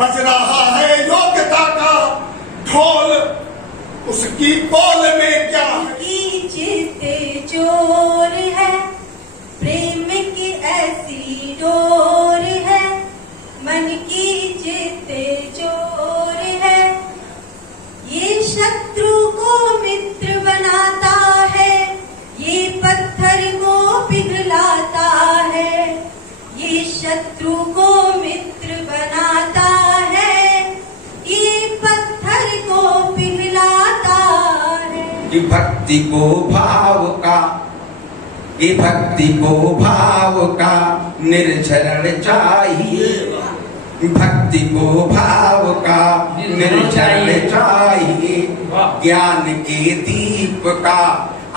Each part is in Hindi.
बज रहा है योग्यता का ढोल, उसकी बोल में क्या है? की जीते चोर है, प्रेम की ऐसी डोर है, मन की जीते चोर है। ये शत्रु को मित्र बनाता है, ये पत्थर को पिघलाता है। ये शत्रु को मित्र बनाता है, ये पत्थर को पिघलाता है। ये भक्ति को भाव का, ये भक्ति को भाव का निर्झरण चाहिए। भक्ति को भाव का निर्झरण चाहिए। ज्ञान के दीप का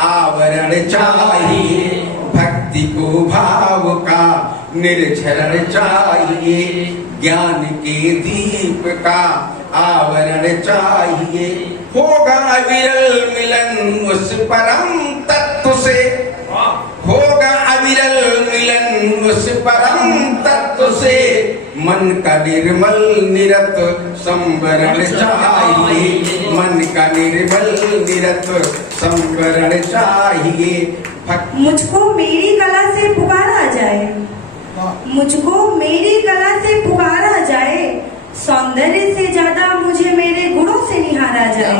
आवरण चाहिए। भक्ति को भाव का निर्झरण चाहिए। ज्ञान के दीप का आवरण चाहिए। होगा अविरल मिलन उस परम तत्व से, होगा अविरल मिलन उस परम तत्व से। मन का निर्मल निरत संवरण चाहिए। मन का निर्मल निरत संवरण चाहिए। मुझको मेरी कला से पुकारा जाए, मुझको मेरी कला से पुकारा जाए। सौंदर्य से ज्यादा मुझे मेरे गुणों से निहारा जाए।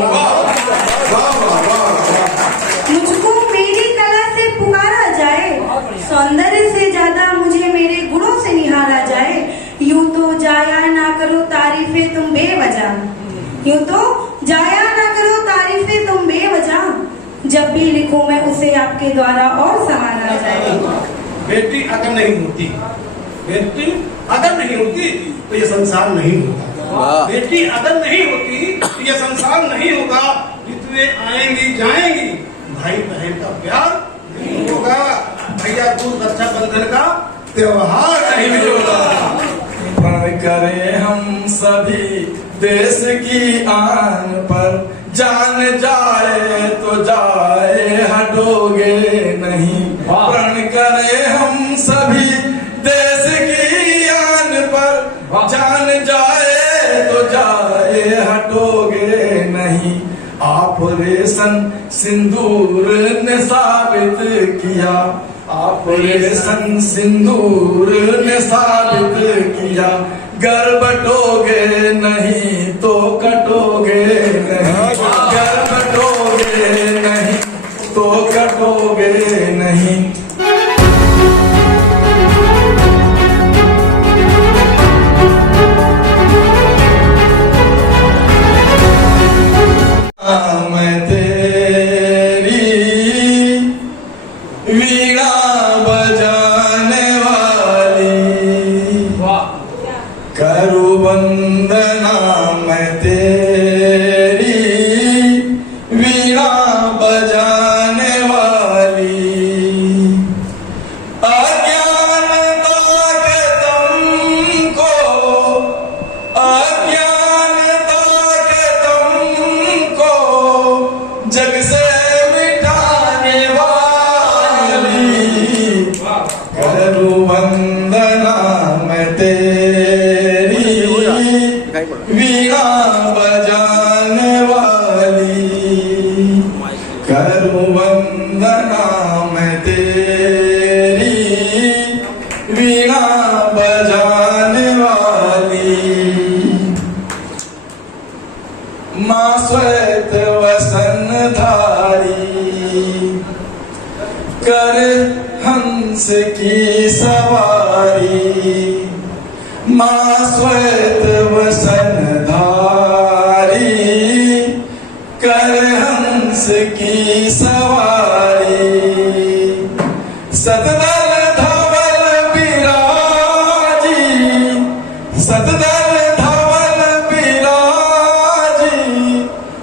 मुझको मेरी कला से पुकारा जाए, सौंदर्य से ज्यादा मुझे मेरे गुणों से निहारा जाए। यूं तो जाया ना करो तारीफें तुम बेवजह, यूं तो जाया ना करो तारीफें तुम बेवजह। जब भी लिखूं मैं उसे आपके द्वारा और संवारा जाए। बेटी अगर नहीं होती, बेटी अगर नहीं होती तो ये संसार नहीं होता। बेटी अगर नहीं होती तो ये संसार नहीं होगा। जितने आएंगी जाएंगी, भाई बहन का प्यार नहीं होगा। भैया दूध रक्षाबंधन का त्योहार नहीं होगा। प्रण करें हम सभी देश की आन पर, जान जाए तो जाए हटोगे नहीं। प्रण करें हम सभी देश की आन पर, जान जाए तो जाए हटोगे नहीं। ऑपरेशन सिंदूर ने साबित किया, ऑपरेशन सिंदूर ने साबित किया। गर बटोगे नहीं तो कटोगे नहीं, गर बटोगे नहीं तो कटोगे नहीं। मैं तेरी वीणा बजाने वाली, करूं वंदना मैं तेरी वीणा बजाने वाली। अज्ञानता के तुमको, अज्ञानता के तुमको जग से मिटाने वाली। करूं वंदना मैं तेरी वीणा बजाने वाली। करूं वंदना मैं तेरी वीणा बजाने वाली। माँ श्वेत वसन धारी, कर हंस की सवारी। माँ श्वेत वसन धारी, कर हंस की सवारी। सतदल धवल विराजी, सतदल धवल विराजी।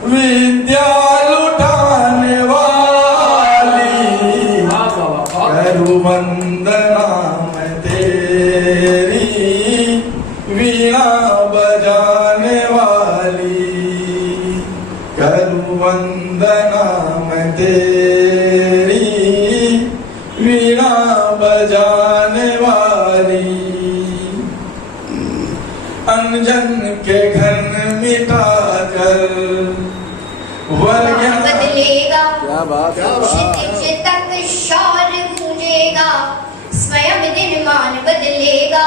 विद्या लुटाने वाली, करूं वंदना मैं तेरी वीणा बजाने वाली। करूं वंदना मैं तेरी वीणा बजाने वाली। अंजन क्षितिज तक शौर गूंजेगा, स्वयं निर्माण बदलेगा।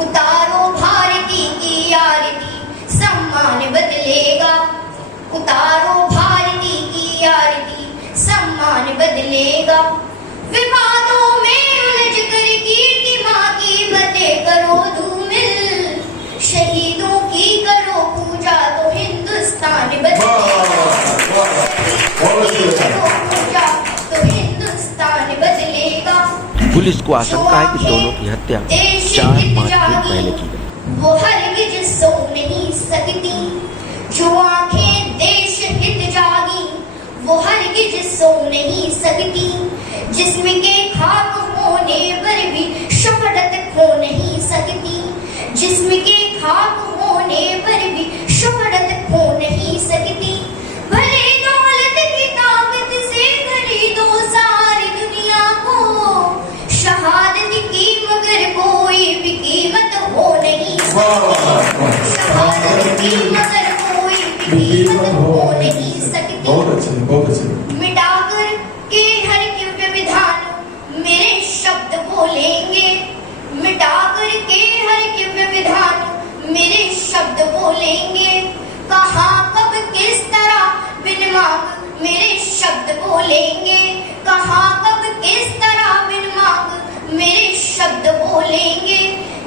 उतारो भारती की आरती, सम्मान बदलेगा। उतारो भारती की आरती, सम्मान बदलेगा। विवादों में उलझ कर कीर्ति मां की फतेह करो धूमिल, शहीदों की करो पूजा तो हिंदुस्तान बदलेगा। करो पूजा तो हिंदुस्तान बदलेगा। पुलिस को आशंका है कि दोनों की हत्या 4-5 दिन पहले की गई। वो हरगिज सो नहीं सकती, जो आंखें देश हित जागी, वो हरगिज सो नहीं सकती। जिस्म के खाक होने पर भी शोहरत खो नहीं सकती, जिस्म के खाक होने पर भी शोहरत खो नहीं सकती। भले दौलत की ताकत से खरीदो सारी दुनिया को, शहादत की मगर कोई भी कीमत हो नहीं सकती। शहादत की मगर कोई भी कीमत हो नहीं सकती। बहुत अच्छे। मिटाकर के हर किव्य विधान मेरे शब्द बोलेंगे, मिटाकर के हर किव्य विधान मेरे शब्द बोलेंगे। कहाँ कब किस तरह बिन मांग मेरे शब्द बोलेंगे, कहाँ कब किस तरह बिन मांग मेरे शब्द बोलेंगे।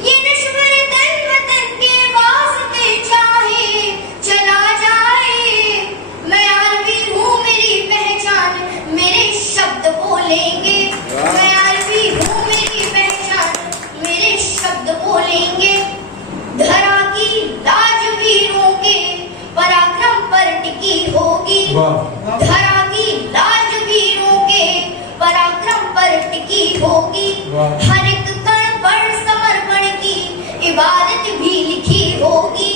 ये नश्वर तन वतन के वास्ते चाहे चला जाए, मैं अरबी हूँ मेरी पहचान मेरे शब्द बोलेंगे। मैं अरबी हूँ मेरी पहचान मेरे शब्द बोलेंगे। धरा की लाज वीरों के पराक्रम पर टिकी होगी, धरा की लाज वीरों के पराक्रम पर टिकी होगी। हर एक कण पर समर्पण की इबादत भी लिखी होगी,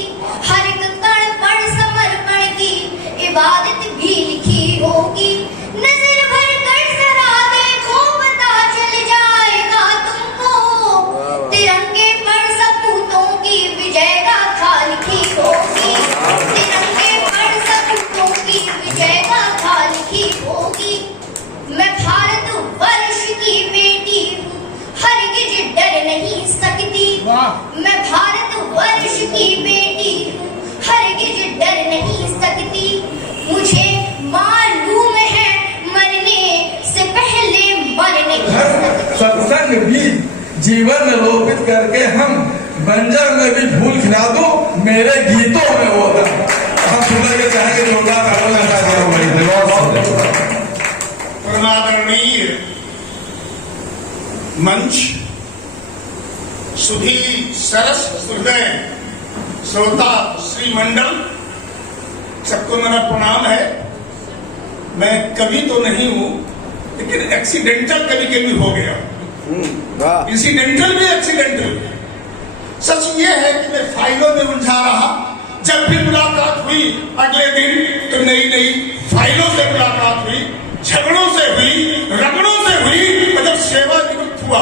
हर एक कण पर समर्पण की इबादत भी लिखी होगी। नजर भर कर जरा देखो पता चल जाएगा तुमको, तिरंगे पर सपूतों की विजय गाथा लिखी होगी, तिरंगे पर सपूतों की विजय गाथा लिखी होगी। मैं भारत वर्ष की बेटी हूँ, हरगिज डर नहीं सकती। मैं भारत वर्ष की बेटी हूँ, हरगिज डर नहीं सकती। मुझे मालूम है मरने से पहले मर नहीं। सत्संग भी जीवन में रोपित करके हम बंजर में भी फूल खिला दो, मेरे गीतों में वो था। हम सुनना के चाहेंगे जोरदार परमादरणीय मंच, सुधी सरस हृदय श्रोता श्रीमंडल, सबको मेरा प्रणाम है। मैं कवि तो नहीं हूं, लेकिन एक्सीडेंटल कभी कभी हो गया। इंसिडेंटल भी एक्सीडेंटल। सच ये है कि मैं फाइलों में उलझा रहा। जब भी मुलाकात हुई अगले दिन तो नई नई फाइलों से मुलाकात हुई, झगड़ों से हुई, रगड़ों से हुई। और जब सेवा निवृत्त हुआ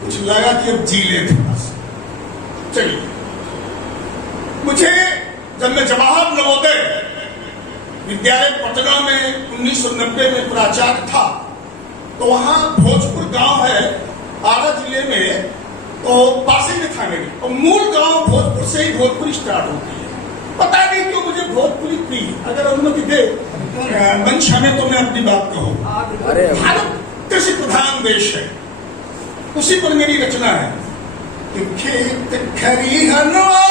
कुछ लगा कि अब जी ले थोड़ा सा। चलिए, मुझे जब मैं जवाहर नवोदय विद्यालय पटना में 1990 में प्राचार्य था, तो वहां भोजपुर गांव है आरा जिले में, तो पासे में था मेरे, और मूल गांव भोजपुर से ही भोजपुरी स्टार्ट होती है। पता नहीं क्यों मुझे भोजपुरी प्रिय। अगर अनुमति दे मंच हमें तो मैं अपनी बात कहूँ। भारत कृषि प्रधान देश है, उसी पर मेरी रचना है कि खेत खरिहनवा,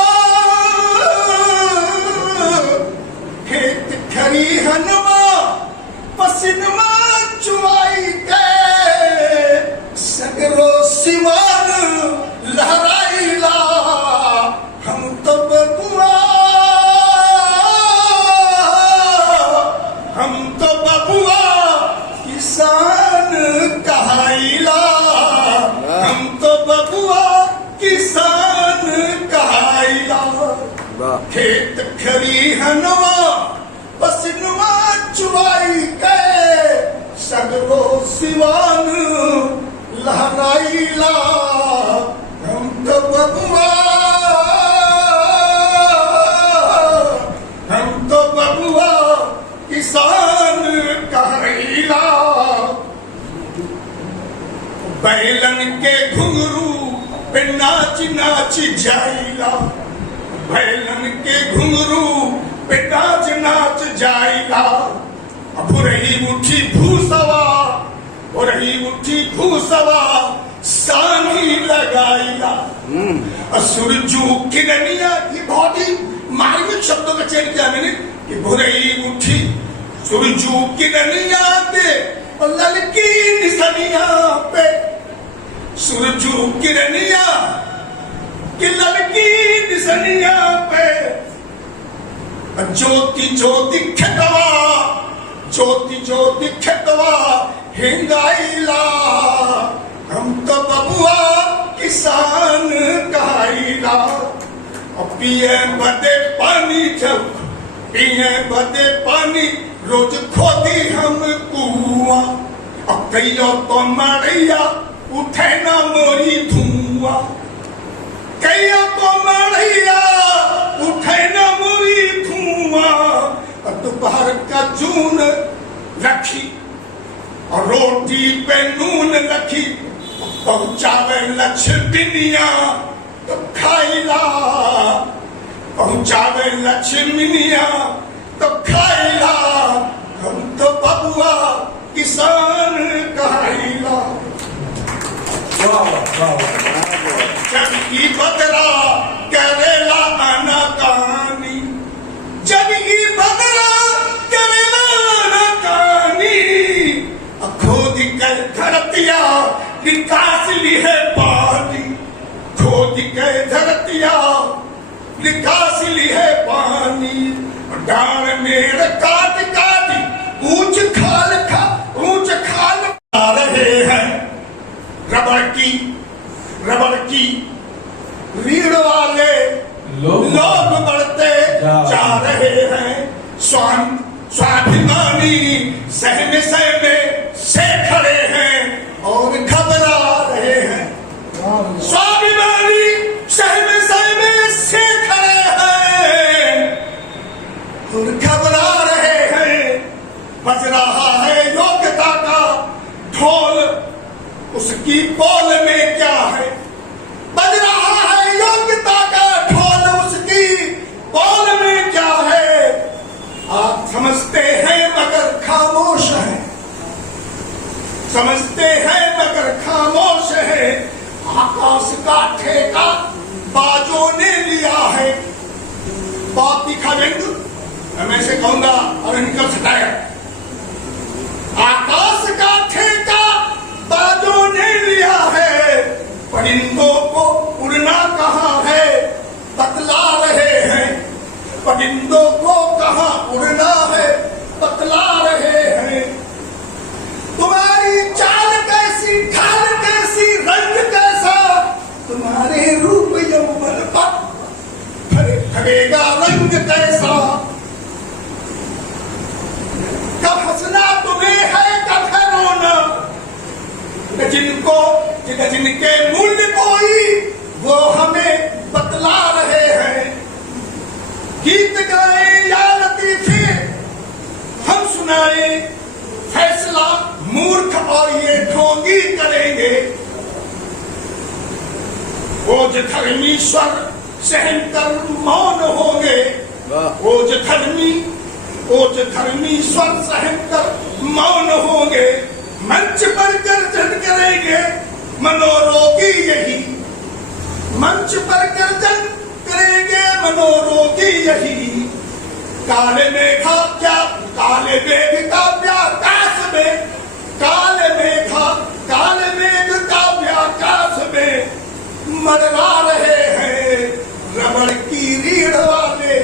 खेत खरिहनवा पसिनवा चुवाई के, सगरो सिवान लहराइला हम तो बबुआ, हम तो बबुआ किसान कहाइला, हम तो बबुआ किसान कहाइला। खेत खरिहनवा पसिनवा चुवाई के, सगरो सिवान लहराइला हम तो बबुआ, हम तो बबुआ किसान का बैलन के घुंघरू पे नाच नाच जाइला, बैलन के घुंघरू पे नाच नाच जाइला। अब रही उठी भूसवा, और रही उठी भूसवा सानी लगाइला। असुरजू किरनिया, ये बहुत ही मार्मिक शब्दों का चयन किया मैंने कि भुरई उठी सुरजू किरनिया पे और ललकी निसनिया पे, सुरजू किरनिया कि ललकी निसनिया पे। ज्योति ज्योति खटवा, ज्योति ज्योति खटवा हिंगाइला। हम तो बबुआ किसान कहाइला। पिए बदे पानी, जब पिए बदे पानी रोज खोदी हम कुआं। अब कहियो तो मड़ैया उठे ना मोरी धुआं, कहियो तो मड़ैया उठे ना मोरी धुआं। दोपहर का जून रखी और रोटी पे नून रखी, पहुंचावे लक्ष्मीनिया तो खाइला, पहुंचावे लक्ष्मीनिया तो खाइला। हम तो बबुआ किसान कहाइला। जब की बदरा करेला आना कहानी, जब की बदरा करेला आना कहानी। खोद कर धरतिया निकास ली है पानी, खोद के धरतिया निकास ली है पानी। डाल मेड़ काट काट ऊंच खाल खा, ऊंच खाल आ रहे हैं। रबड़ की रीढ़ वाले लोग बढ़ते जा रहे हैं। स्वाभिमानी सहमे सहमे से खड़े हैं और घबरा रहे हैं। स्वाभिमानी सहमे सहमे से खड़े हैं और घबरा रहे हैं। बज रहा है योग्यता का ढोल, उसकी बोल में क्या है। बज रहा है योग्यता का ढोल, उसकी बोल में क्या है। आप समझते हैं मगर खामोश हैं, समझते हैं मगर खामोश है। आकाश का ठेका बाजों ने लिया है। बहुत तीखा व्यंग मैं से कहूंगा और निकल सटाया। आकाश का ठेका बाजों ने लिया है। परिंदों को उड़ना कहाँ है बतला रहे हैं। परिंदों को कहाँ उड़ना है बतला रहे हैं। तुम्हारी चाल कैसी, ढाल कैसी, रंग कैसा, तुम्हारे रूप यौवन पर फरेगा रंग कैसा। कब हंसना तुम्हें है कब है रोना। जिनके मूल्य कोई वो हमें बतला रहे हैं। गीत गाए या लतीफे हम सुनाए, फैसला मूर्ख और ये ढोंगी करेंगे। ओज धर्मीश्वर सहकर मौन होंगे। ओज धर्मीश्वर सहकर मौन होंगे। मंच पर गर्जन करेंगे मनोरोगी यही। मंच पर गर्जन करेंगे मनोरोगी यही। काले मेघा क्या, काले मेघ का व्याकाश में, काले मेघ का व्याकाश में मरवा रहे हैं। रबड़ की रीढ़ वाले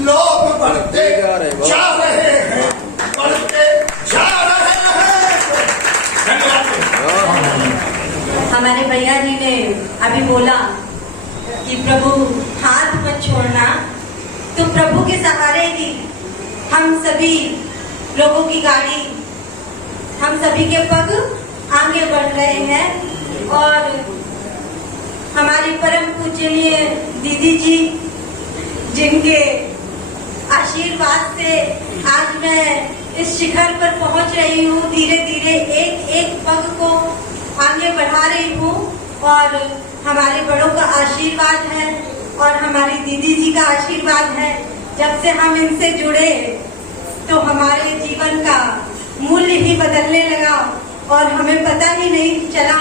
लोग बढ़ते जा रहे हैं, बढ़ते जा रहे हैं। धन्यवाद। हमारे भैया जी ने अभी बोला कि प्रभु हाथ मत छोड़ना, तो प्रभु के सहारे ही हम सभी लोगों की गाड़ी, हम सभी के पग आगे बढ़ रहे हैं। और हमारी परम पूजनीय दीदी जी, जिनके आशीर्वाद से आज मैं इस शिखर पर पहुंच रही हूँ। धीरे धीरे एक एक पग को आगे बढ़ा रही हूँ और हमारे बड़ों का आशीर्वाद है और हमारी दीदी जी का आशीर्वाद है। जब से हम इनसे जुड़े तो हमारे जीवन का मूल्य ही बदलने लगा और हमें पता ही नहीं चला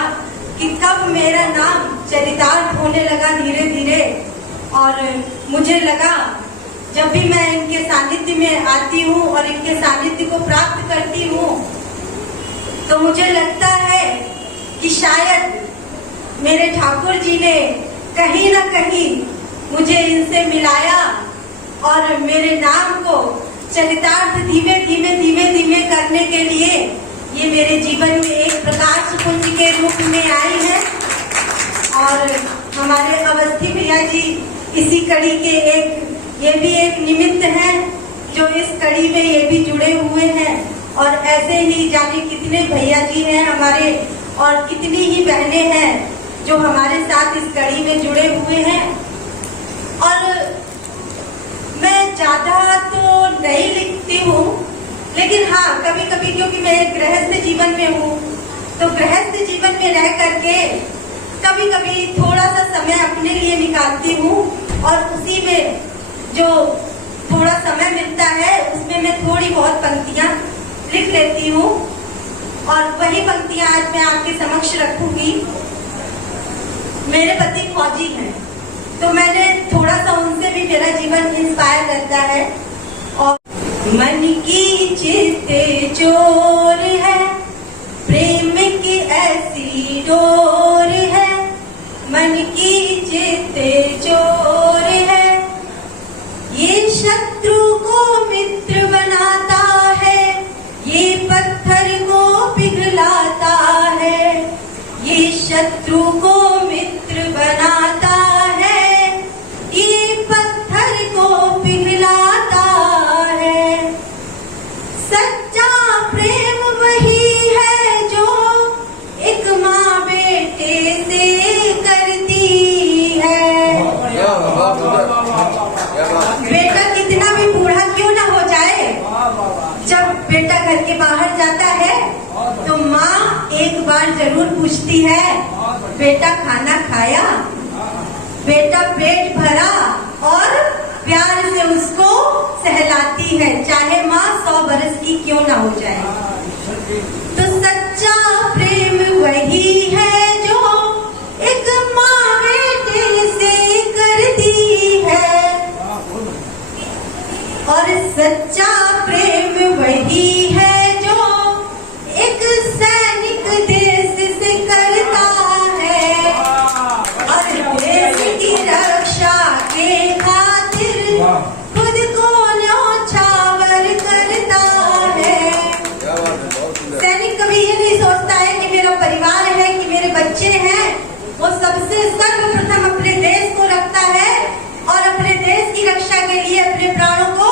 कि कब मेरा नाम चरितार्थ होने लगा धीरे धीरे। और मुझे लगा जब भी मैं इनके सानिध्य में आती हूँ और इनके सानिध्य को प्राप्त करती हूँ तो मुझे लगता है कि शायद मेरे ठाकुर जी ने कहीं न कहीं मुझे इनसे मिलाया और मेरे नाम को चरितार्थ धीमे धीमे करने के लिए ये मेरे जीवन में एक प्रकाश पुंज के रूप में आई है। और हमारे अवस्थी भैया जी इसी कड़ी के ये भी एक निमित्त है जो इस कड़ी में ये भी जुड़े हुए हैं। और ऐसे ही जाने कितने भैया जी हैं हमारे और कितनी ही बहनें हैं जो हमारे साथ इस कड़ी में जुड़े हुए हैं। और मैं ज्यादा तो नहीं लिखती हूँ, लेकिन हाँ कभी कभी क्योंकि मैं एक गृहस्थ जीवन में हूँ तो गृहस्थ जीवन में रह करके कभी कभी थोड़ा सा समय अपने लिए निकालती हूँ और उसी में जो थोड़ा समय मिलता है उसमें मैं थोड़ी बहुत पंक्तियाँ लिख लेती हूँ और वही पंक्तियाँ आज मैं आपके समक्ष रखूंगी। मेरे पति फौजी हैं तो मैंने थोड़ा सा उनसे भी मेरा जीवन इंस्पायर करता है। और मन की चिते चोर है प्रेम की ऐसी डोर है, मन की चिते चोर है ये शत्रु को मित्र बनाता है, ये पत्थर को पिघलाता है, ये शत्रु को मित्र बनाता है, ये पत्थर को पिघलाता है। सच्चा प्रेम वही है जो एक माँ बेटे से करती है। बेटा कितना भी बूढ़ा क्यों ना हो जाए, जब बेटा घर के बाहर जाता है तो माँ एक बार जरूर पूछती है बेटा खाना खाया, बेटा पेट भरा, और प्यार से उसको सहलाती है चाहे माँ 100 बरस की क्यों ना हो जाए। तो सच्चा प्रेम वही है जो एक माँ बेटे से करती है और सच्चा प्रेम वही है जो एक सैनिक देश से करता है और देश की रक्षा के खातिर खुद को न्यौछावर करता है। सैनिक कभी ये नहीं सोचता है कि मेरा परिवार है कि मेरे बच्चे हैं, वो सबसे सर्वप्रथम अपने देश को रखता है और अपने देश की रक्षा के लिए अपने प्राणों को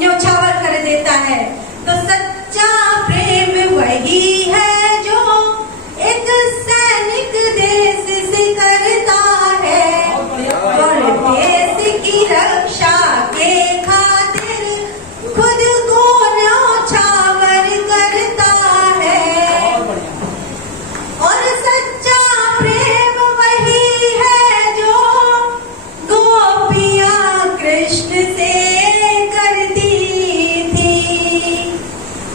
न्यौछावर कर देता है। तो सच्चा प्रेम वही है जो एक सैनिक देश से करता है और देश की रक्षा के खातिर खुद को न्यौछावर करता है। और सच्चा प्रेम वही है जो गोपियाँ कृष्ण से करती थी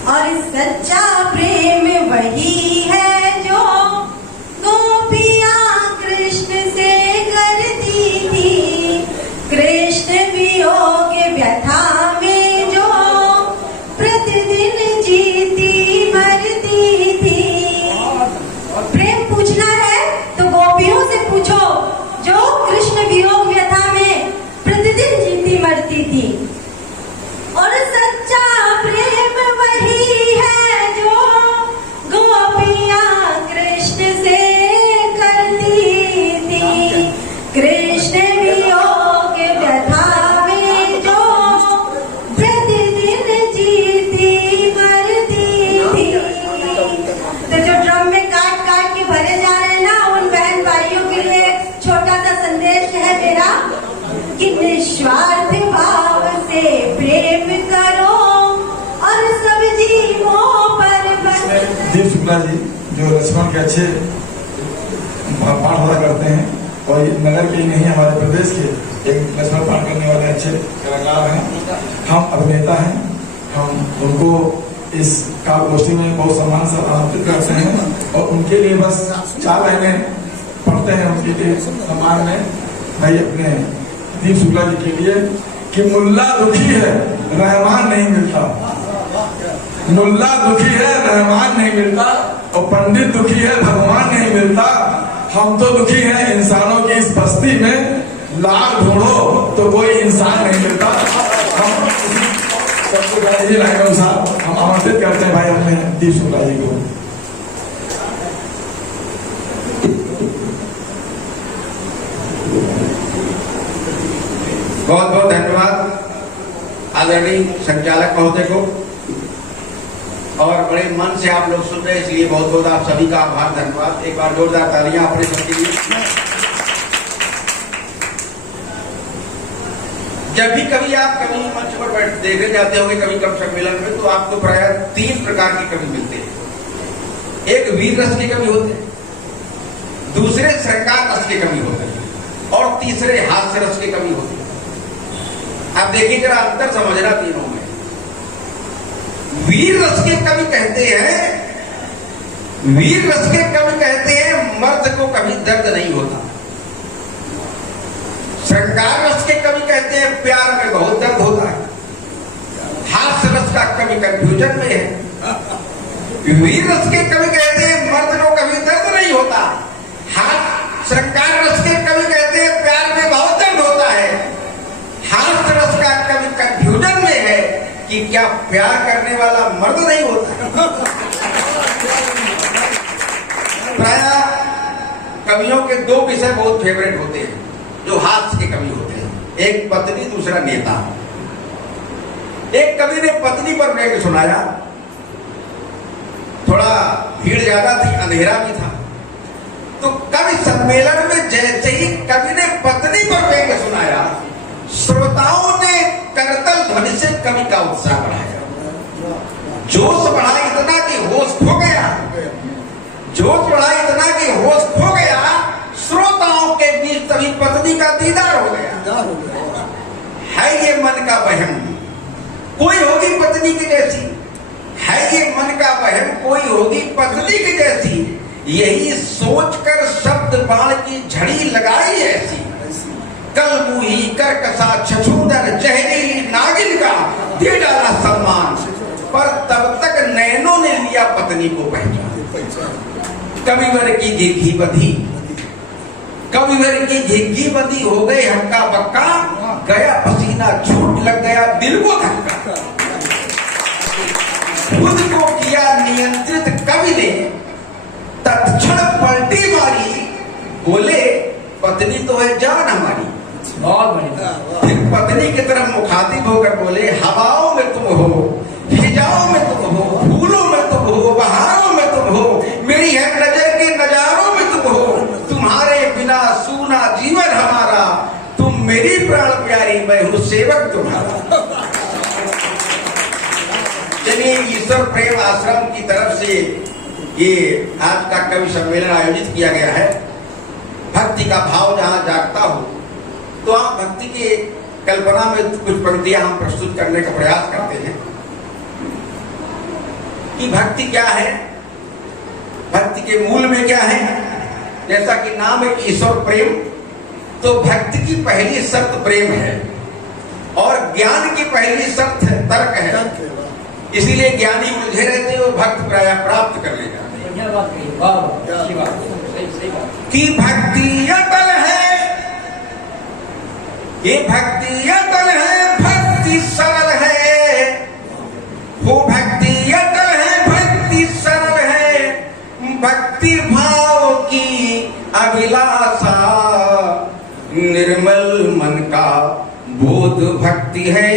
और सच्चा प्रेम वही है जो गोपियाँ कृष्ण से करती थी। कृष्ण वियोग व्यथा में जो प्रतिदिन जीती मरती थी। प्रेम पूछना है तो गोपियों से पूछो जो कृष्ण वियोग व्यथा में प्रतिदिन जीती मरती थी। और सच्चा प्रेम वही है जो गोपियाँ कृष्ण से करती थी। कृष्ण वियोग व्यथा में जो प्रतिदिन जीती मरती थी। तो जो ड्रम में काट काट के भरे जा रहे हैं ना, उन बहन भाइयों के लिए एक छोटा सा संदेश है मेरा कि निस्वार्थ भाव से प्रेम करो और सब जीवों पर दीप शुक्ला जी जो लक्ष्मण के अच्छे नगर के ही नहीं, हमारे प्रदेश के एक नेशनल पार करने वाले अच्छे कलाकार हैं, हम अभिनेता हैं। हम उनको इस काव्य गोष्ठी में बहुत सम्मान से आमंत्रित करते हैं और उनके लिए बस 4 लाइनें पढ़ते हैं उनके लिए सम्मान में। भाई अपने दीप शुक्ला जी के लिए कि मुल्ला दुखी है रहमान नहीं मिलता, मुल्ला दुखी है रहमान नहीं मिलता, और पंडित दुखी है भगवान नहीं मिलता। हम तो दुखी हैं इंसानों की इस बस्ती में, लाल ढूंढो तो कोई इंसान नहीं मिलता। हम सबसे पहले ये लाइन अनुसार हम आमंत्रित करते हैं भाई अपने दीप शुक्ला जी को। बहुत बहुत धन्यवाद आदरणीय संचालक महोदय को, और बड़े मन से आप लोग सुन रहे हैं इसलिए बहुत बहुत आप सभी का आभार, धन्यवाद। एक बार जोरदार तालियां अपने सबके लिए। जब भी कभी आप कभी मंच पर बैठ देखने जाते होंगे कभी कभी सम्मेलन में, तो आपको प्राय 3 प्रकार के कवि मिलते हैं। एक वीर रस के कवि होते हैं, दूसरे श्रृंगार रस के कवि होते हैं, और तीसरे हास्य रस के कवि होते हैं। आप देखिए जरा अंतर समझना तीनों में। वीर रस के कवि कहते हैं, वीर रस के कवि कहते हैं मर्द को कभी दर्द नहीं होता। श्रृंगार रस के कवि कहते हैं प्यार में बहुत दर्द होता है। हास्य रस का कवि कंफ्यूजन में है। वीर रस के कवि कहते हैं मर्द को कभी दर्द नहीं होता। श्रृंगार रस के कवि कहते हैं प्यार में बहुत दर्द होता है। हास्य रस का कवि कंफ्यूजन में है कि क्या प्यार करने वाला मर्द नहीं होता। प्राय कवियों के 2 विषय बहुत फेवरेट होते हैं जो हास्य के कवि होते हैं, एक पत्नी दूसरा नेता। एक कवि ने पत्नी पर व्यंग्य सुनाया, थोड़ा भीड़ ज्यादा थी, अंधेरा भी था, तो कवि सम्मेलन में जैसे ही कवि ने पत्नी पर व्यंग्य सुनाया, श्रोताओं ने करतल ध्वनि से कवि का उत्साह बढ़ाया। जोश बढ़ा इतना कि होश खो गया, जोश बढ़ा इतना कि होश खो गया। श्रोताओं के बीच तभी पत्नी का दीदार हो गया। है ये मन का वहम, कोई होगी पत्नी की जैसी। है ये मन का वहम, कोई होगी पत्नी की जैसी। यही सोचकर शब्द बाण की झड़ी लगाई ऐसी। कल मुही करकसा छछूंदर चेहरी नागिन का दे डाला सम्मान, पर तब तक नैनों ने लिया पत्नी को पहचान। कविवर की घिघी बधी, कविवर की घिघी बधी, हो गए हक्का बक्का, गया पसीना छूट लग गया दिल को धक्का। खुद को किया नियंत्रित कवि ने तत्क्षण पलटी मारी, बोले पत्नी तो है जान हमारी। फिर पत्नी की तरफ मुखातिब होकर बोले हवाओं में तुम हो, फिजाओं में तुम हो, फूलों में तुम हो, बहारों में तुम हो, मेरी है नजर के नजारों में तुम हो। तुम्हारे बिना सूना जीवन हमारा, तुम मेरी प्राण प्यारी, मैं हूं सेवक तुम्हारा। चलिए ईश्वर प्रेम आश्रम की तरफ से ये आज का कवि सम्मेलन आयोजित किया गया है। भक्ति का भाव जहां जागता हो, तो आप भक्ति की कल्पना में कुछ पंक्तियां हम प्रस्तुत करने का प्रयास करते हैं कि भक्ति क्या है, भक्ति के मूल में क्या है। जैसा कि नाम है ईश्वर प्रेम, तो भक्ति की पहली शर्त प्रेम है और ज्ञान की पहली शर्त तर्क है। इसीलिए ज्ञानी उलझे रहते हैं और भक्त प्राय प्राप्त कर लेगा कि भक्ति अटल है, ये भक्ति अटल है, भक्ति सरल है। वो भक्ति अटल है, भक्ति सरल है, भक्ति भाव की अभिलाषा, निर्मल मन का बोध भक्ति है,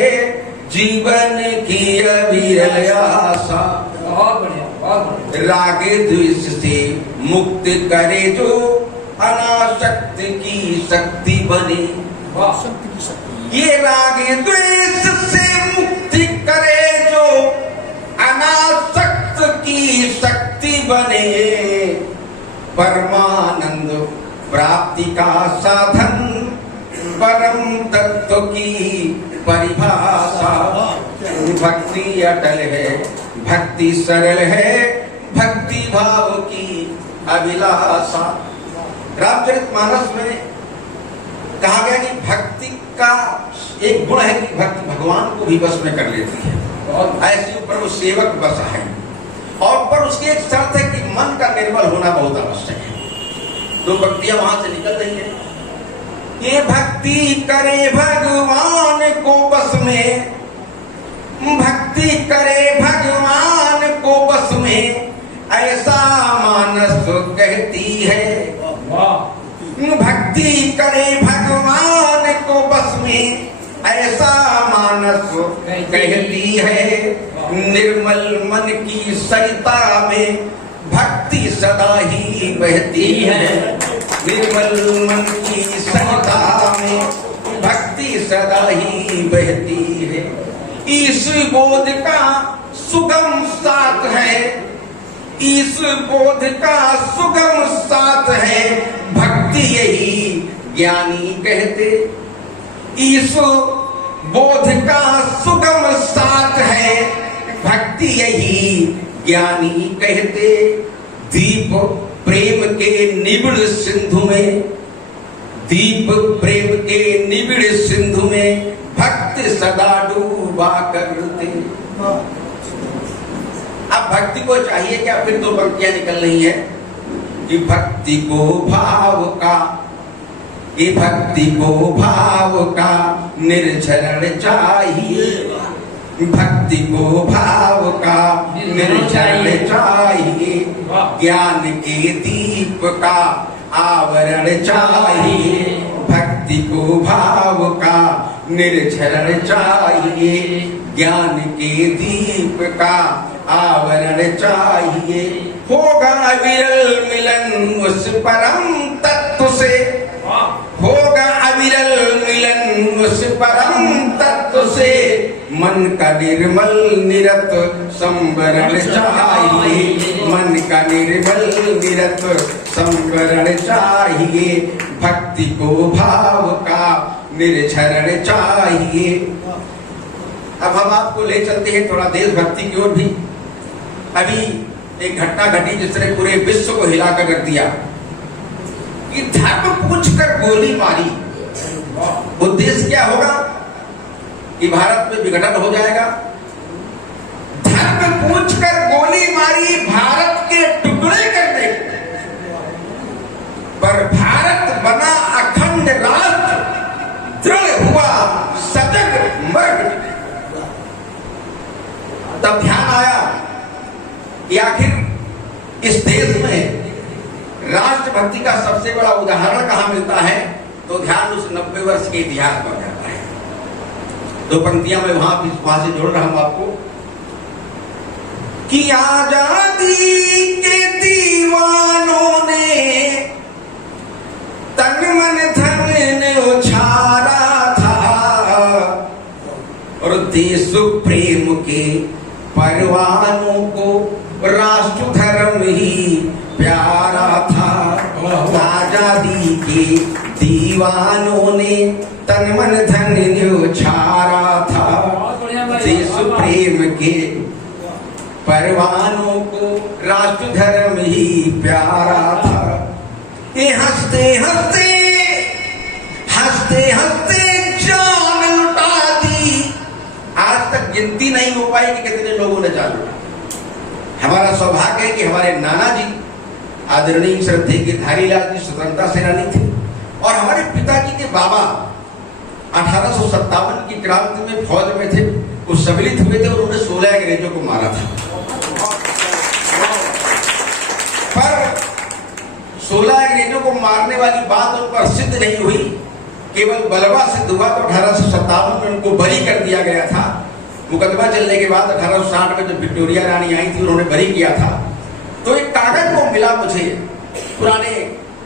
जीवन की अविरल आशा। बहुत बढ़िया, बहुत बढ़िया। रागे द्वेष से मुक्त करे जो, अनासक्त की शक्ति बने। ये रागे द्वेष से मुक्ति करे जो, अनासक्त की शक्ति बने। परमानंद प्राप्ति का साधन परम तत्व की परिभाषा। भक्ति अटल है, भक्ति सरल है, भक्ति भाव की अभिलाषा। रामचरितमानस में कहा गया कि भक्ति का एक गुण है कि भक्ति भगवान को भी वश में कर लेती है और ऐसे ऊपर वो सेवक बसा है। और पर उसकी एक शर्त है कि मन का निर्मल होना बहुत आवश्यक है। दो भक्तियां वहां से निकल रही है। ये भक्ति करे भगवान को बस में, भक्ति करे भगवान को बस में, ऐसा मानस कहती है। भक्ति करे भगवान को बस में, ऐसा मानस कहती है। निर्मल मन की सरिता में भक्ति सदा ही बहती है। निर्मल मन की सरिता में भक्ति सदा ही बहती है। इस बोध का सुगम साथ है, इस बोध का सुगम साथ है, भक्ति यही ज्ञानी कहते। इस बोध का सुगम साथ है, भक्ति यही ज्ञानी कहते। दीप प्रेम के निबिड़ सिंधु में, दीप प्रेम के निबिड़ सिंधु में, भक्त सदा डूबा करते। अब भक्ति को चाहिए क्या? फिर तो पंक्तियां निकल रही है कि भक्ति को भाव का, ये भक्ति को भाव का निर्झरण चाहिए। भक्ति को भाव का निर्झरण चाहिए। ज्ञान के दीप का आवरण चाहिए। भक्ति को भाव का निर्झरण चाहिए। ज्ञान के दीप का आवरण चाहिए। होगा अविरल मिलन उस परम तत्व से, होगा अविरल मिलन उस परम तत्व से। मन का निर्मल निरत संवरण चाहिए। मन का निर्मल निरत संवरण चाहिए। भक्ति को भाव का निर्झरण चाहिए। अब हम आपको ले चलते हैं थोड़ा देशभक्ति की ओर भी। अभी एक घटना घटी जिसने पूरे विश्व को हिलाकर रख दिया कि धर्म पूछकर गोली मारी। उद्देश्य क्या होगा कि भारत में विघटन हो जाएगा। धर्म पूछकर गोली मारी, भारत के टुकड़े कर दे, पर भारत बना अखंड राष्ट्र, दृढ़ हुआ सजग मर्द। तब ध्यान आया कि आखिर इस देश में राष्ट्रभक्ति का सबसे बड़ा उदाहरण कहां मिलता है, तो ध्यान उस 90 वर्ष के इतिहास पर जाता है। दो पंक्तियां मैं वहां से जोड़ रहा हूं आपको कि आजादी के दीवानों ने तन मन धन उछाला था और देश प्रेम के परवानों को राष्ट्र धर्म ही प्यारा था। आजादी के दीवानों ने तन मन धन उछाला था। देश प्रेम के परवानों को राष्ट्र धर्म ही प्यारा था। ये हंसते हंसते हंसते हंसते जान लुटा दी। आज तक गिनती नहीं हो पाई कि कितने लोगों ने जान लुटा। हमारा सौभाग्य है कि हमारे नाना जी आदरणीय श्रद्धेय के धारीलाल जी स्वतंत्रता सेनानी थे और हमारे पिताजी के बाबा 1857 की क्रांति में फौज में थे। वो सम्मिलित हुए थे और उन्होंने 16 अंग्रेजों को मारा था। पर 16 अंग्रेजों को मारने वाली बात उन पर सिद्ध नहीं हुई, केवल बलवा सिद्ध हुआ। तो 1857 में उनको बरी कर दिया गया था। मुकदमा चलने के बाद 1860 में जब विक्टोरिया रानी आई थी, उन्होंने बरी किया था। तो एक कागज वो मिला मुझे पुराने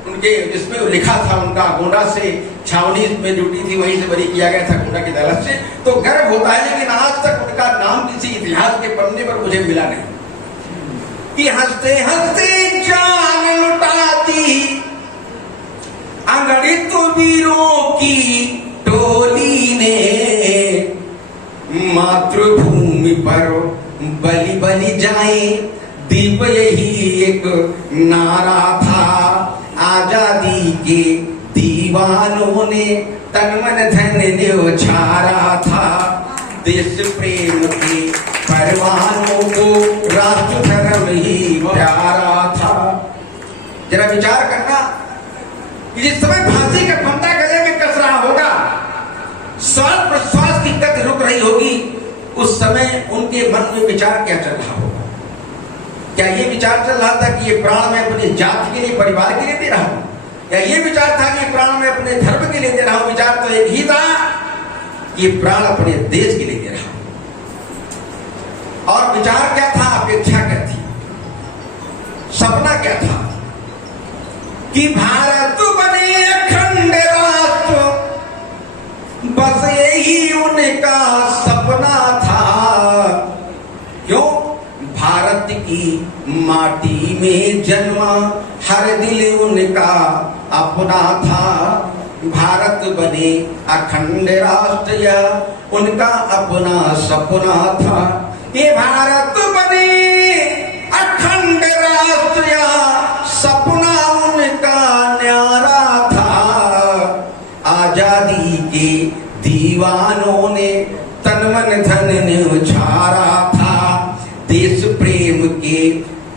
उनके, जिसमें लिखा था उनका गोंडा से छावनी में ड्यूटी थी, वहीं से बरी किया गया था गोंडा की अदालत से। तो गर्व होता है, लेकिन आज तक उनका नाम किसी इतिहास के पन्ने पर मुझे मिला नहीं। कि हंसते हंसते जान लुटाती वीरों की टोली ने मातृभूमि पर बलि बलि जाए दीप यही एक नारा था। आजादी के दीवानों ने तन मन धन न्योछारा था। देश प्रेम के परवानों को राष्ट्र धर्म ही प्यारा था। जरा विचार करना कि जिस समय फांसी का फंदा गले में कस रहा होगा, श्वास प्रश्वास की गति रुक रही होगी, उस समय उनके मन में विचार क्या चल रहा होगा? क्या ये विचार चल रहा था कि ये प्राण मैं अपने जाति के लिए, परिवार के लिए दे रहा हूं? क्या ये विचार था कि प्राण मैं अपने धर्म के लिए दे रहा हूं? विचार तो एक ही था कि प्राण अपने देश के लिए दे रहा हूं। और विचार क्या था, अपेक्षा क्या थी, सपना क्या था कि भारत बने अखंड राष्ट्र, बस यही उनका सपना था। क्यों? भारत की माटी में जन्मा हर दिल उनका अपना था। भारत बने अखंड राष्ट्र यह उनका अपना सपना था। ये भारत बने अखंड राष्ट्र यह सपना उनका न्यारा था। आजादी के दीवानों ने तन मन धन न्योछारा था। देश प्रेम के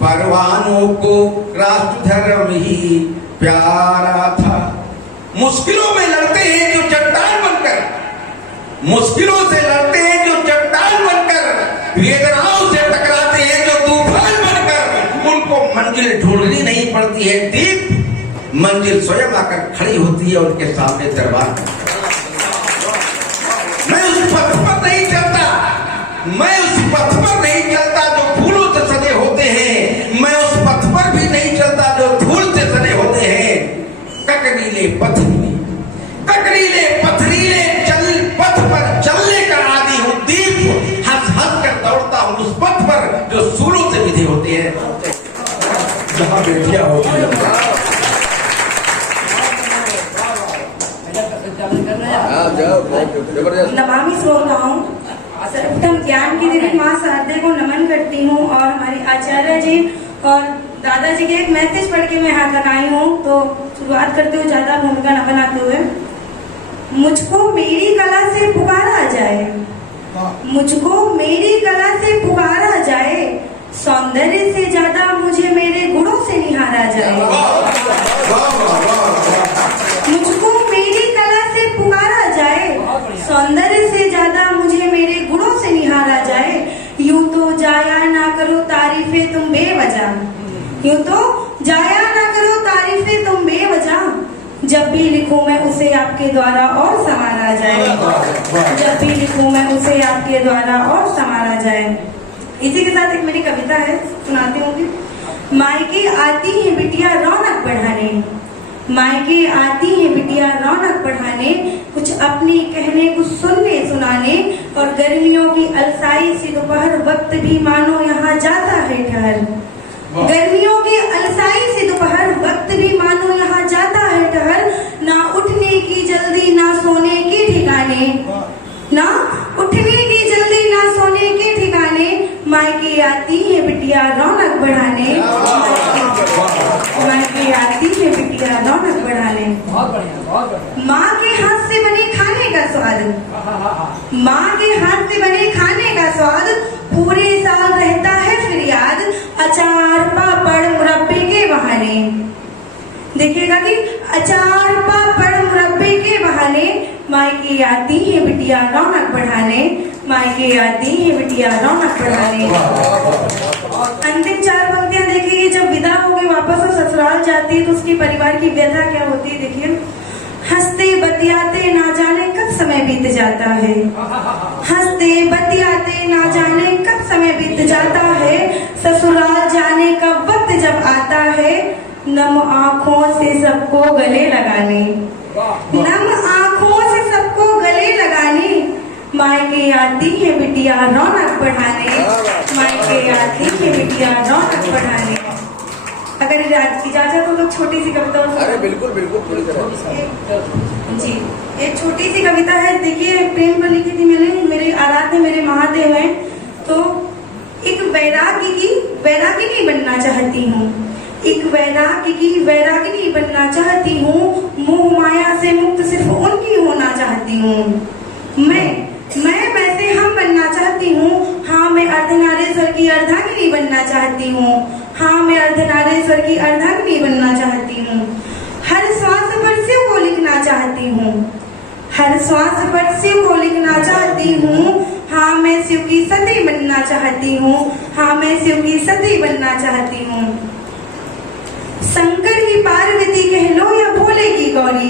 परवानों को राष्ट्र धर्म ही प्यारा था। मुश्किलों में लड़ते हैं जो चट्टान बनकर, मुश्किलों से लड़ते हैं जो चट्टान बनकर, वेदनाओं से टकराते हैं जो तूफान बनकर। उनको मंजिल ढूंढनी नहीं पड़ती है दीप, मंजिल स्वयं आकर खड़ी होती है उनके सामने दरबार। मैं उस पथ पर नहीं चलता, मैं उस पथ पर नहीं चलता जो फूलों से सजे होते हैं, मैं उस पथ पर भी नहीं चलता जो धूल से सजे होते हैं। ककरीले पथरीले चल पथ पर चलने का आदि हूँ दीप, हंस हंस कर दौड़ता हूँ उस पथ पर जो सूलों से विधे होते हैं, जहाँ बेटियां होती हैं। नमामि श्रोताओं, सर्वप्रथम ज्ञान की देवी माँ शारदे को नमन करती हूँ और हमारे आचार्य जी और दादाजी के एक मैसेज पढ़ के मैं हाथ लगाई हूँ। तो शुरुआत करते हुए ज्यादा भूमिका न बनाते हुए, मुझको मेरी कला से पुकारा जाए, मुझको मेरी कला से पुकारा जाए, सौंदर्य से ज्यादा मुझे मेरे गुणों से निहारा जाए। मुझको मेरी कला से पुकारा जाए, सौंदर्य से ज्यादा मुझे मेरे गुणों से निहारा जाए। यूं तो जाया ना करो तारीफे तुम बेवजह, यूं तो जाया ना करो तारीफे तुम बेवजह। जब भी लिखूं मैं उसे आपके द्वारा और संवारा जाए, जब भी लिखूं मैं उसे आपके द्वारा और संवारा जाए। इसी के साथ एक मेरी कविता है, सुनाती हूँ। मायके आती है बिटिया रौनक बढ़ाने, मायके आती है बिटिया रौनक बढ़ाने, कुछ अपनी कहने कुछ सुनने सुनाने। और गर्मियों की अलसाई सी दोपहर वक्त भी मानो यहाँ जाता है ठहर, गर्मियों की अलसाई सी दोपहर वक्त भी मानो यहाँ जाता है ठहर। ना उठने की जल्दी ना सोने के ठिकाने, ना उठने की जल्दी ना सोने के ठिकाने। मायके आती है बिटिया रौनक बढ़ाने, मायके आती है बिटिया रौनक बढ़ाने। बहुत बढ़िया। माँ के हाथ से बने खाने का स्वाद, माँ के हाथ से बने खाने का स्वाद पूरे साल रहता है फिर याद। अचार पापड़ मुरब्बे के बहाने, देखिएगा कि अचार पापड़ मुरब्बे के बहाने। मायके आती है बिटिया रौनक बढ़ाने, मायके आती है बिटिया रौनक बढ़ाने। अंतिम चार पंक्तियां देखिए, जब विदा होके वापस वो ससुराल जाती है तो उसके परिवार की व्यथा क्या होती है। देखिए, हंसते बतियाते ना जाने कब समय बीत जाता है, हंसते बतियाते ना जाने कब समय बीत जाता है। ससुराल जाने का वक्त जब आता है, नम आँखों से सबको गले लगाने, नम आँखों से सबको गले लगाने। मायके आती है बिटिया रौनक बढ़ाने, मायके आती है बिटिया रौनक बढ़ाने। अगर इजाजत हो तो छोटी सी कविता हो अरे बिल्कुल बिल्कुल पूरी तरह। जी, एक छोटी सी कविता है। देखिए, प्रेम पर लिखी थी मैंने। मेरे आराध्य मेरे महादेव हैं। तो एक वैरागिनी बनना चाहती हूँ। एक वैरागिनी बनना चाहती हूँ। मोह माया से मुक्त सिर्फ उनकी होना चाहती हूँ। मैं वैसे हम बनना चाहती हूँ। हाँ, मैं अर्धनारेश्वर की अर्धांगिनी बनना चाहती हूँ। हाँ, मैं अर्धनारेश्वर की अर्धांगिनी बनना चाहती हूँ। हर श्वास पर शिव को लिखना चाहती हूँ। हर श्वास पर शिव को लिखना चाहती हूँ। हाँ, मैं शिव की सती बनना चाहती हूँ। हाँ, मैं शिव की सती बनना चाहती हूँ। शंकर की पार्वती कह लो या भोले की गौरी।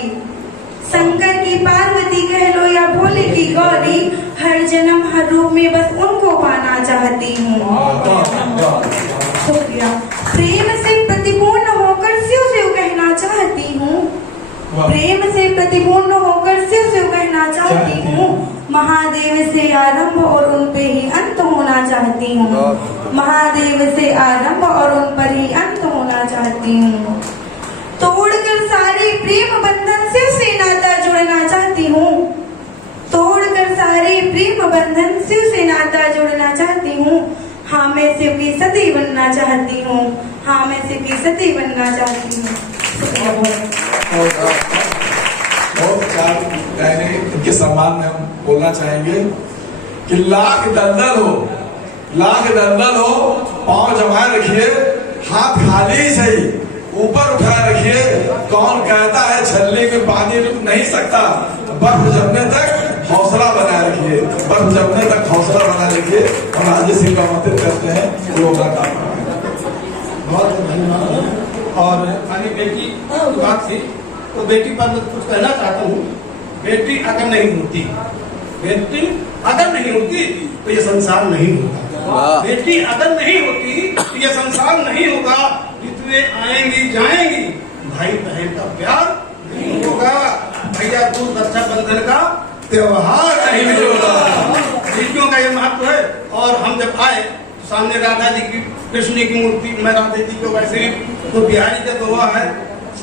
शंकर की पार्वती कह लो या भोले की गौरी। हर जन्म हर रूप में बस उनको पाना चाहती हूँ। शुक्रिया। प्रेम से प्रतिपूर्ण होकर शिव शिव कहना चाहती हूँ। प्रेम से प्रतिपूर्ण होकर शिव शिव कहना चाहती हूँ। महादेव से आरंभ और उन पे ही अंत होना चाहती हूँ। महादेव से आरंभ और उन पर ही अंत होना चाहती हूँ। तोड़कर सारे प्रेम बंधन शिव से नाता जोड़ना चाहती हूँ। तोड़कर सारे प्रेम बंधन शिव से नाता जोड़ना चाहती हूँ। हाँ, मैं शिव की सती बनना चाहती हूँ। हाँ, मैं शिव की सती बनना चाहती हूँ। बहुत चार कहने इनके सम्मान में हम बोलना चाहेंगे कि लाख दलदल हो, पांव जमाए रखिए, हाथ खाली सही, ऊपर उठाए रखिए। कौन कहता है छलनी में पानी रुक नहीं सकता। बर्फ जमने तक हौसला बनाए रखिए, बर्फ जमने तक हौसला बनाए रखिए। और राजेश सिंह का आमंत्रित करते हैं, वो होगा काम। बहुत धन्यवाद। और खाली बेटी की बात थी, तो बेटी पर मैं कुछ कहना चाहता हूँ। बेटी अगर नहीं होती तो ये संसार नहीं होगा। बेटी अगर नहीं होती तो ये संसार नहीं होगा। जितने आएंगी जाएंगी, भाई बहन का प्यार नहीं होगा। भैया दूध रक्षाबंधन का त्योहार नहीं होगा। बेटियों का ये महत्व है। और हम जब आए सामने राधा जी की, कृष्ण की मूर्ति, मैं राधे जी को वैसे तो बिहारी का दोहा है,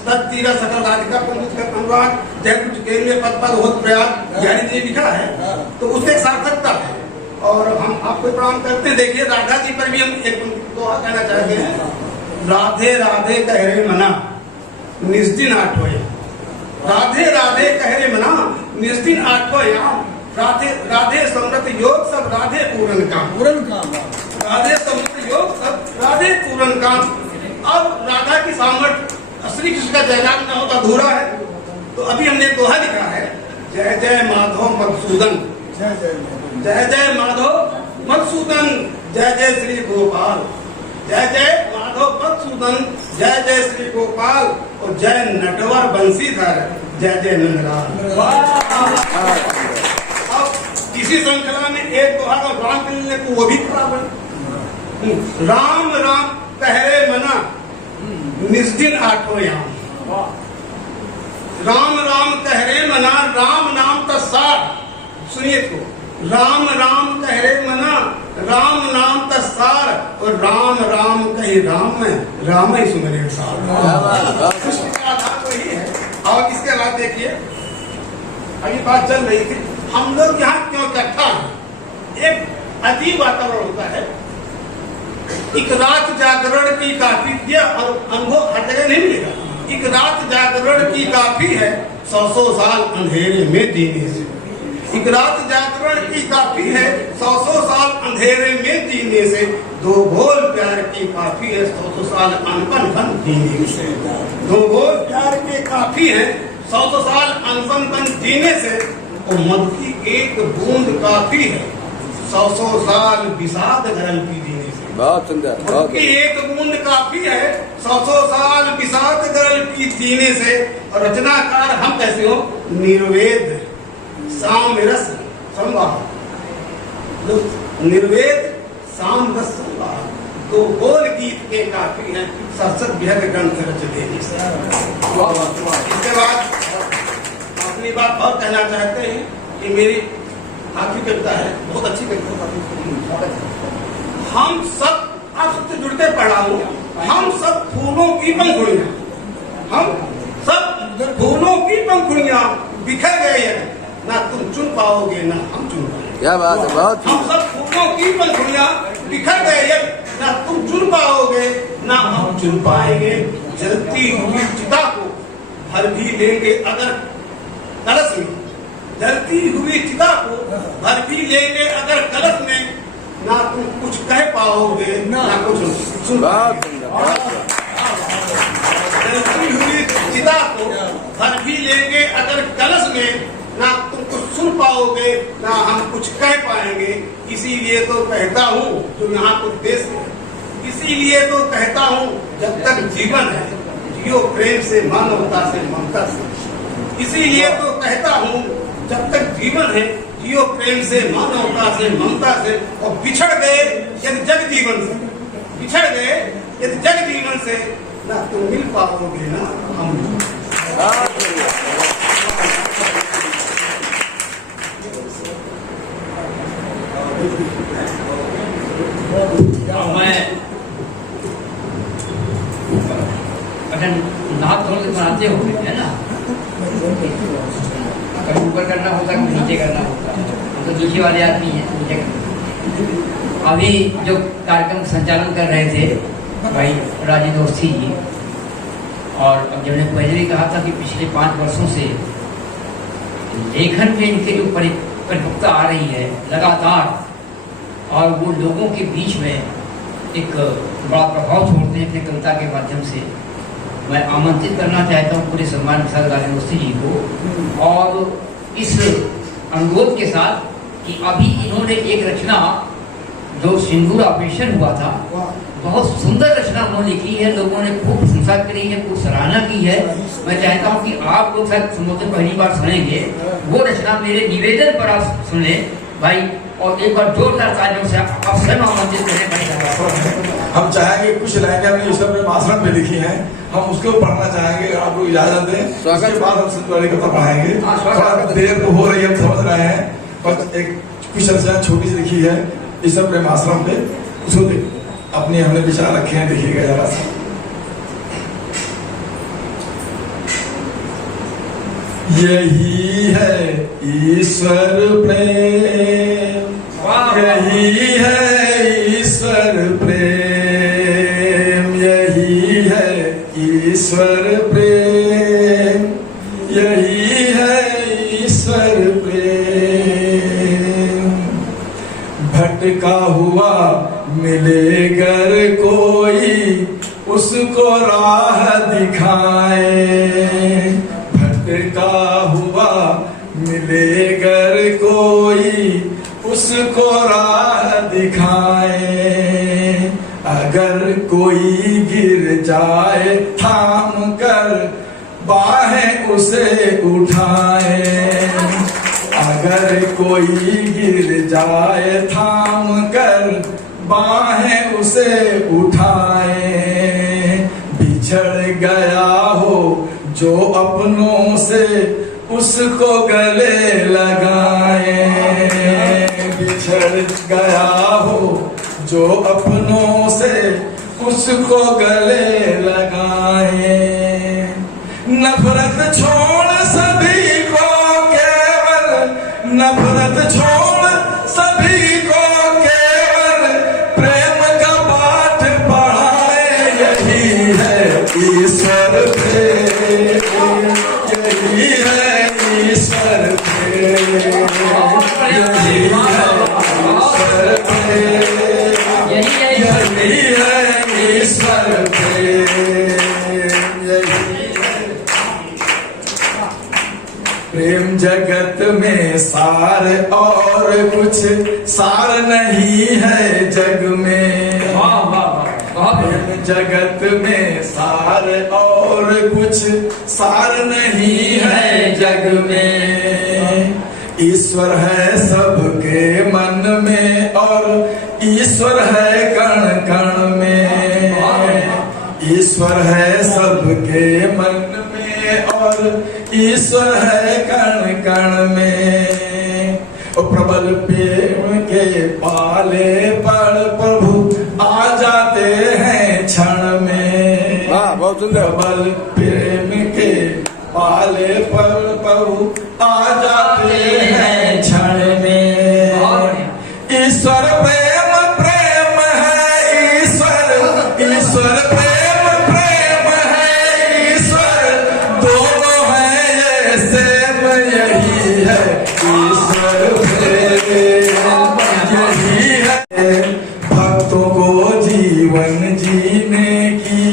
तत्तीरा सकल राधिका अनुराग जय कुछ केंद्र पद पद होत प्रयाग, बिहारी जी लिखा है। तो उससे एक सार्थकता है। और हम आपको प्रणाम करते हैं। देखिए, राधा जी पर भी हम एक दोहा कहना चाहते हैं। राधे राधे कह रे मना निस्दिन आठो याम। राधे राधे कह रे मना निस्दिन आठो याम। राधे समृत योग सब राधे पूरन काम। राधे समृत योग सब राधे पूरन काम। अब राधा की सामर्थ्य श्री कृष्ण का जयनाम न हो तो अधूरा है। तो अभी हमने दोहा लिखा है, जय जय माधव मधुसूदन, जय जय माधव मधुसूदन, जय जय श्री गोपाल, जय जय माधव मधुसूदन, जय जय श्री गोपाल, और जय नटवर बंसीधर, जय जय नंदलाल। अब इसी श्रृंखला में एक दोहा का राम मिलने को वो भी बराबर। राम राम कहरे मना निस्दिन आठो याम। राम राम कहरे मना, राम नाम तत्सार। सुनिए तो, राम राम कहरे मना, राम नाम तत्सार, और राम राम कहे राम में, राम ही सुमरे सार। कृष्ण का आधार वही है। और इसके बाद देखिए, अभी बात चल रही थी, हम लोग यहाँ क्यों इकट्ठा हैं। एक अजीब वातावरण होता है। एक रात जागरण की काफी थी, और अनुभव हर जगह नहीं मिलेगा। एक रात जागरण की काफी है, 100 साल अंधेरे में जीने से। एक रात जागरण की काफी है, 100 साल अंधेरे में जीने से। दो बोल प्यार की काफी है, 100 साल अनपन जीने से। दो बोल प्यार के काफी है, 100 साल अनपन जीने से। और मधु की एक बूंद काफी है, 100 साल विषाद गरल की जीने से। बहुत सुंदर। मधु की एक बूंद काफी है, 100 साल विषाद गरल की जीने से। और रचनाकार हम कैसे हो, निर्वेद साम रस संवाद, निर्वेद साम रस संवाद। तो बोल गीत के काफी है, सरसत विहग ग्रंथ रच देने से। इसके बाद अपनी बात और कहना चाहते हैं कि मेरी आखिरी कविता है, बहुत अच्छी कविता। हम सब आपसे जुड़ के पढ़ा हूँ। हम सब फूलों की पंखुड़ियां, हम सब फूलों की पंखुड़ियां बिखर गए हैं, ना तुम चुन पाओगे ना हम चुन पाएंगे। क्या बात है, बहुत हम सब फूलों की पंखुड़ियां बिखर गए हैं, ना तुम चुन पाओगे ना हम चुन पाएंगे। जलती हुई चिता को भर भी लेंगे अगर कलश में, जलती हुई चिता को भर भी लेंगे अगर कलश में, ना तुम कुछ कह पाओगे ना कुछ सुन बहुत पाओगे। जलती हुई चिता को भर भी लेंगे अगर कलश में, ना तुम कुछ सुन पाओगे ना हम कुछ कह पाएंगे। इसीलिए तो कहता हूँ तुम यहाँ कुछ देश में, इसीलिए तो कहता हूँ जब तक जीवन है जियो प्रेम से, मानवता से, ममता से। इसीलिए तो कहता हूँ जब तक जीवन है जियो प्रेम से, मानवता से, ममता से। और बिछड़ गए यदि जग जीवन से, बिछड़ गए यदि जग जीवन से, ना तुम मिल पाओगे ना हम। मैं पठन नाक धोल के बनाते हो है ना, कभी ऊपर करना होता कभी नीचे करना होता। हम तो दूसरी वाले आदमी हैं, नीचे करना। अभी जो कार्यक्रम संचालन कर रहे थे भाई राजीव दोस्ती जी, और अब जब ने पहले भी कहा था कि पिछले 5 वर्षों से लेखन में इनके जो परिपक्वता आ रही है लगातार, और वो लोगों के बीच में एक बड़ा प्रभाव छोड़ते हैं अपनी कविता के माध्यम से। मैं आमंत्रित करना चाहता हूँ पूरे सम्मान के साथ राजीव दोस्ती जी को, और इस अनुरोध के साथ कि अभी इन्होंने एक रचना जो सिंदूर ऑपरेशन हुआ था, बहुत सुंदर रचना उन्होंने लिखी है, लोगों ने खूब प्रशंसा करी है, खूब सराहना की है। मैं चाहता हूँ कि आप लोग शायद सुनोते पहली बार सुनेंगे वो रचना, मेरे निवेदन पर आप सुन लें भाई, और एक बार जोरदार तालियों से आप स्वयं आमंत्रित करें भाई। हम चाहेंगे कुछ लाइनें हमने ईश्वर प्रेम आश्रम में लिखी हैं, हम उसको पढ़ना चाहेंगे, आप लोग इजाजत दें। उसके बाद हम सिंधुवाड़ी कथा पढ़ाएंगे। थोड़ा देर तो हो रही है, हम समझ रहे हैं, पर एक कुछ रचना छोटी सी लिखी है ईश्वर प्रेम आश्रम पे, उसको अपने हमने विचार रखे हैं, देखिएगा जरा सा। यही है ईश्वर प्रेम, यही है ईश्वर प्रेम, यही है ईश्वर प्रेम, यही है ईश्वर प्रेम। भटका हुआ मिले गर कोई उसको राह दिखाए, भटका हुआ मिले गर कोई उसको राह दिखाए। अगर कोई गिर जाए थाम कर बाहें उसे उठाए, अगर कोई गिर जाए थाम कर बाहें उसे उठाए। बिछड़ गया हो जो अपनों से उसको गले लगाए, बिछड़ गया हो जो अपनों से उसको गले लगाए। नफरत छोड़ सभी को केवल, नफरत छोड़ सभी को केवल प्रेम का पाठ पढ़ाए। यही है ईश्वर प्रेम, यही है ईश्वर प्रेम, यही है ईश्वर प्रेम, यही है ईश्वर प्रेम। प्रेम जगत में सार और कुछ सार नहीं है जग में, प्रेम जगत में सार और कुछ सार नहीं है जग में। ईश्वर है सबके मन में और ईश्वर है कण कण में, ईश्वर है सबके मन में और ईश्वर है कण कण में। प्रबल प्रेम के पाले पर प्रभु आ जाते हैं क्षण में। प्रबल प्रेम के पाले पर प्रभु आ जाते हैं क्षण में। ईश्वर प्रेम प्रेम है ईश्वर, ईश्वर प्रेम प्रेम है ईश्वर, दोनों हैं ये सेम, यही है ईश्वर प्रेम, यही है। भक्तों को जीवन जीने की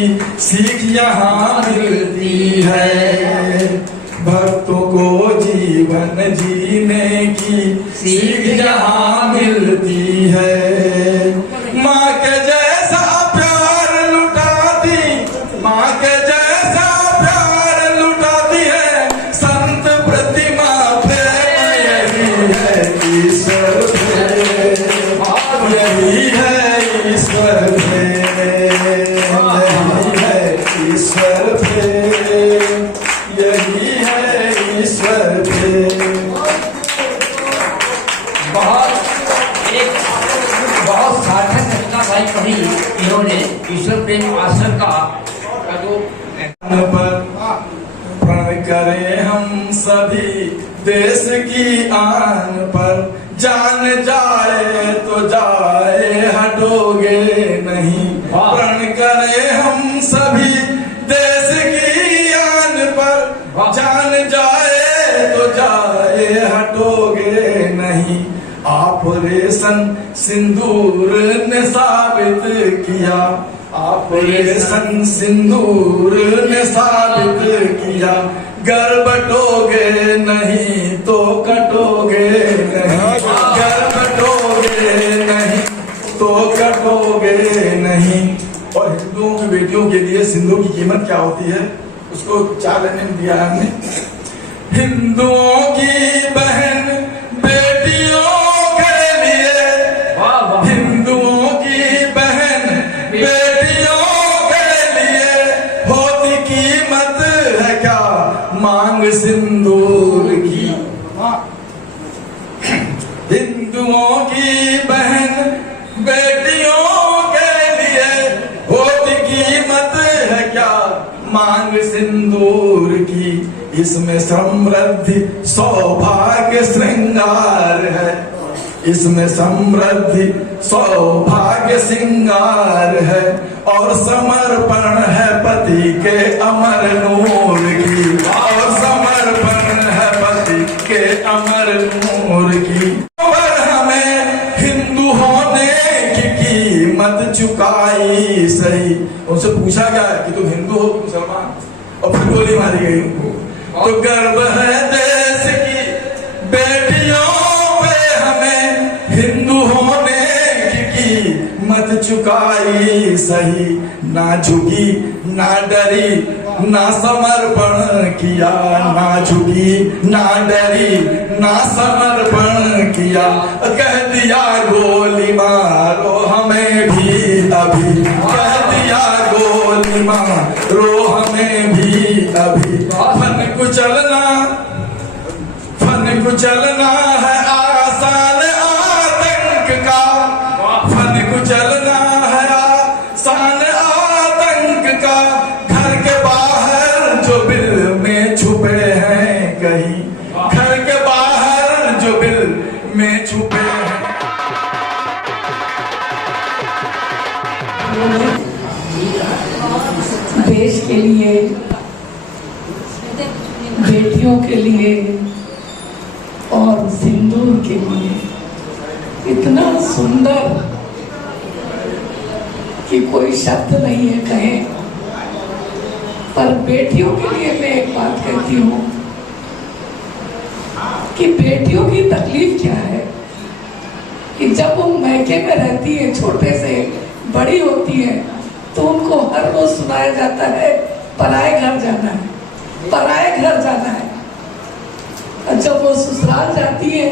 सीख यहाँ मिलती है, भक्तों को जीवन जीने की सीख यहाँ मिलती है। माँ के जैसा प्यार लुटाती, माँ के जैसा प्यार लुटाती है संत प्रतिमा प्रेम, यही है ईश्वर प्रेम, यही है ईश्वर प्रेम, यही है ईश्वर प्रेम, यही है ईश्वर प्रेम। बहुत सार्थक रचना भाई पढ़ी इन्होंने ईश्वर प्रेम आश्रम का जो पर प्रण करें हम सभी देश की आन पर, जान जाए तो जाए हटोगे नहीं। प्रण करें हम सभी देश की आन पर, जान जाए तो जाए हटोगे नहीं। ऑपरेशन सिंदूर ने साबित किया, ऑपरेशन सिंदूर ने साबित किया, गर बटोगे नहीं तो कटोगे नहीं, गर बटोगे नहीं तो कटोगे नहीं। और हिंदुओं की बेटियों के लिए सिंदूर की कीमत क्या होती है उसको 4 लाइन में दिया है हमने। हिंदुओं की बहन बेटियों के लिए, हिंदुओं की बहन बेटियों के लिए होती कीमत है क्या मांग सिंदूर की। हिंदुओं की बहन बेटियों के लिए होती कीमत है क्या मांग सिंदूर की। इसमें समृद्धि सौभाग्य श्रृंगार है, इसमें समृद्धि सौभाग्य श्रृंगार है, और समर्पण है पति के अमर नूर की, और समर्पण है पति के अमर नूर की। और हमें हिंदू होने की कीमत चुकाई सही। उनसे पूछा गया कि तुम हिंदू हो कि मुसलमान, और फिर गोली मारी गई उनको। तो गर्व है देश की बेटियों पे हमें, हिंदू होने की कीमत चुकाई सही। ना झुकी ना डरी ना समर्पण किया, ना झुकी ना डरी ना समर्पण किया। कह दिया गोली मारो हमें भी अभी, कह दिया गोली मारो हमें भी अभी। फन कुचलना है आसान आतंक का, फन कुचलना है आसान आतंक का। घर के बाहर जो बिल में छुपे हैं कहीं, घर के बाहर जो बिल में छुपे हैं। देश के लिए, बेटियों के लिए और सिंदूर के लिए इतना सुंदर कि कोई शब्द नहीं है कहे। पर बेटियों के लिए मैं एक बात कहती हूँ कि बेटियों की तकलीफ क्या है कि जब वो मैके में रहती है, छोटे से बड़ी होती है, तो उनको हर रोज सुनाया जाता है पराए घर जाना है, पराए घर जाना है। और जब वो ससुराल जाती है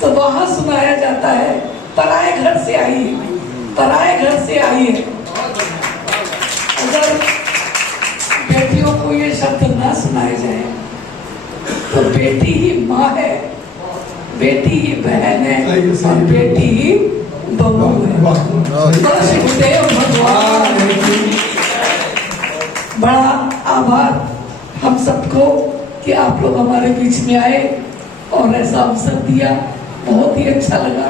तो वहां सुनाया जाता है पराए घर से आई है, पराए घर से आई है। अगर बेटियों को ये शब्द ना सुनाए जाए तो बेटी ही माँ है, बेटी ही बहन है, और बेटी ही बहू है। बस गुरुदेव भगवान बड़ा आभार हम सबको कि आप लोग हमारे बीच में आए और ऐसा अवसर दिया, बहुत ही अच्छा लगा।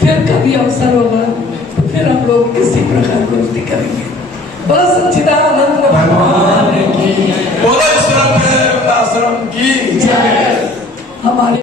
फिर कभी अवसर होगा तो फिर हम लोग इसी प्रकार गोष्ठी करेंगे। बस सच्चिदानंद भगवान की, बोलो ईश्वर प्रेम आश्रम की जय। हमारे